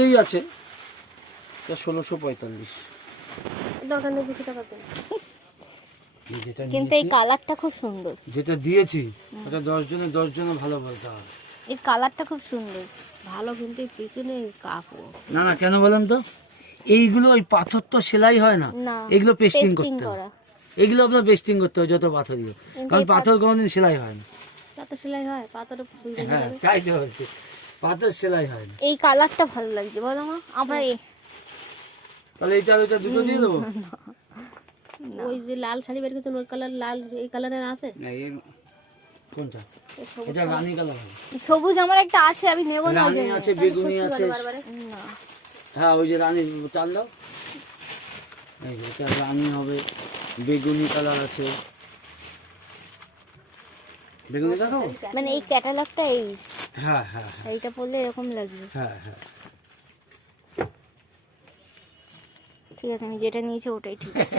মধ্যেই আছে, 1645। দরকার নেই 200 টাকা দিন। যেটা কিন্তু এই কালারটা খুব সুন্দর। যেটা দিয়েছি ওটা 10 জনে ভালো বলতে হবে। এই কালারটা খুব সুন্দর ভালো, কিন্তু এই পিছনে কাপড় না না, কেন বলেন তো, এইগুলো ওই পাথর তো সেলাই হয় না, না, এগুলো পেস্টিং পেস্টিং করতে হয়। করা। এগুলো আপনার পেস্টিং করতে হয় যত পাথরই, কারণ পাথর কোনোদিন সেলাই হয় না। পাথর সেলাই হয়, পাথরে ফুল ভেঙে হ্যাঁ যাবে। তাই তো বলছি, পাথর সেলাই হয় না। এই কালারটা ভালো লাগছে বলো মা, আমরা তাহলে এইটা আর ওইটা দুটো দিয়ে দেবো। ওই যে লাল শাড়ি বের করছেন ওই কালার, লাল এই কালারের আছে। কোনটা? এই সবুজ এটা রানী কালার হবে। সবুজ আমার একটা আছে, আমি নেব না। রানী আছে, বেগুনি আছে। না, হ্যাঁ ওই যে রানী টান দাও, এই যে এটা রানী হবে, বেগুনি কালার আছে। বেগুনি দেখাবো? মানে এই ক্যাটালগটা এই, হ্যাঁ হ্যাঁ হ্যাঁ এইটা পরলে এরকম লাগবে। হ্যাঁ হ্যাঁ। ঠিক আছে, আমি যেটা নিয়েছি ওটাই ঠিক আছে।